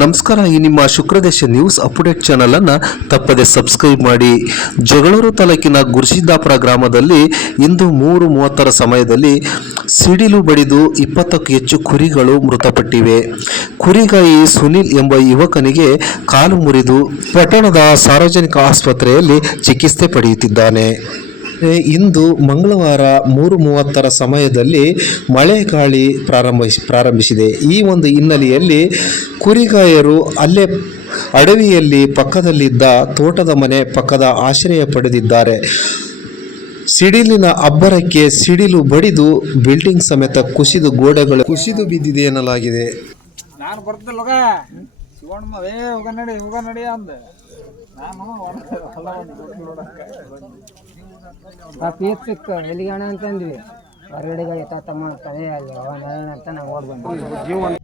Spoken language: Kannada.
ನಮಸ್ಕಾರ. ಈ ನಿಮ್ಮ ಶುಕ್ರದೇಶ ನ್ಯೂಸ್ ಅಪ್ಡೇಟ್ ಚಾನಲ್ ಅನ್ನು ತಪ್ಪದೆ ಸಬ್ಸ್ಕ್ರೈಬ್ ಮಾಡಿ. ಜಗಳೂರು ತಾಲೂಕಿನ ಗುರುಸಿದ್ದಾಪುರ ಗ್ರಾಮದಲ್ಲಿ ಇಂದು 3:30 ಸಮಯದಲ್ಲಿ ಸಿಡಿಲು ಬಡಿದು 20ಕ್ಕೂ ಹೆಚ್ಚು ಕುರಿಗಳು ಮೃತಪಟ್ಟಿವೆ. ಕುರಿಗಾಯಿ ಸುನಿಲ್ ಎಂಬ ಯುವಕನಿಗೆ ಕಾಲು ಮುರಿದು ಪಟ್ಟಣದ ಸಾರ್ವಜನಿಕ ಆಸ್ಪತ್ರೆಯಲ್ಲಿ ಚಿಕಿತ್ಸೆ ಪಡೆಯುತ್ತಿದ್ದಾನೆ. ಇಂದು ಮಂಗಳವಾರ 3:30 ಸಮಯದಲ್ಲಿ ಮಳೆ ಗಾಳಿ ಪ್ರಾರಂಭಿಸಿದೆ. ಈ ಒಂದು ಹಿನ್ನೆಲೆಯಲ್ಲಿ ಕುರಿಗಾಯರು ಅಲ್ಲೇ ಅಡವಿಯಲ್ಲಿ ಪಕ್ಕದಲ್ಲಿದ್ದ ತೋಟದ ಮನೆ ಪಕ್ಕದ ಆಶ್ರಯ ಪಡೆದಿದ್ದಾರೆ. ಸಿಡಿಲಿನ ಅಬ್ಬರಕ್ಕೆ ಸಿಡಿಲು ಬಡಿದು ಬಿಲ್ಡಿಂಗ್ ಸಮೇತ ಗೋಡೆಗಳು ಕುಸಿದು ಬಿದ್ದಿದೆ ಎನ್ನಲಾಗಿದೆ. ನಾನು ಬರ್ತಿಲ್ಲ ಹೋಗ ನಡಿ ಅಂದ ಪೀಸ್ ಸಿಕ್ಕು ಎಲ್ಲಿಗಣ ಅಂತಂದ್ವಿ ಹೊರಗಡೆಗೆ ತಮ್ಮ ಕಡೆ ಅಲ್ಲಿ ಅಂತ ನಾವು ಓಡ್ ಬಂದ್ವಿ.